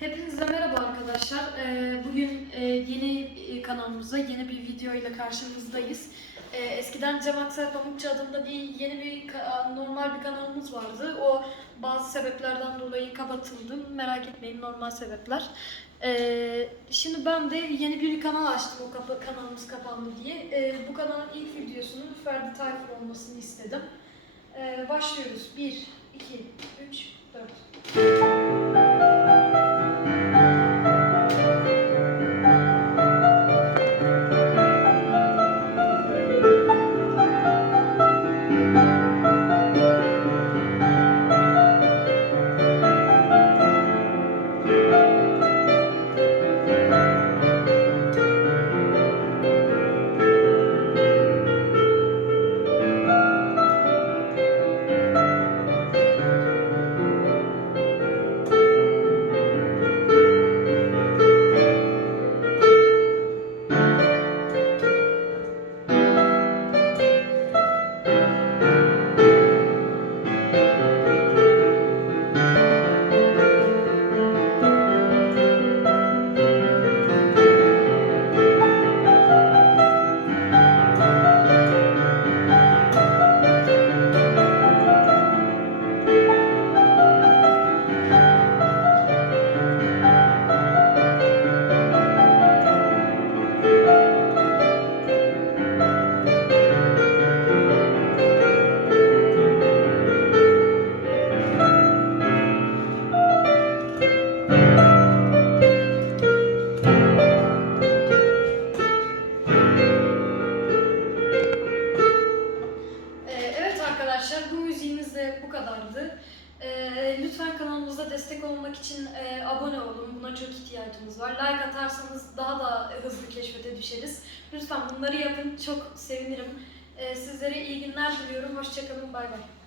Hepinize merhaba arkadaşlar. Ee, Bugün e, yeni e, kanalımızda yeni bir video ile karşınızdayız. Ee, Eskiden Cem Aksel Pamukçu adında bir yeni bir normal bir kanalımız vardı. O bazı sebeplerden dolayı kapatıldı. Merak etmeyin normal sebepler. Ee, Şimdi ben de yeni bir kanal açtım o kanalımız kapandı diye. Bu kanalın ilk videosunun Ferdi Tayfur olmasını istedim. Başlıyoruz. 1, 2, de bu kadardı. Ee, lütfen kanalımıza destek olmak için e, abone olun. Buna çok ihtiyacımız var. Like atarsanız daha da hızlı keşfete düşeriz. Lütfen bunları yapın. Çok sevinirim. Ee, sizlere iyi günler diliyorum. Hoşçakalın. Bay bay.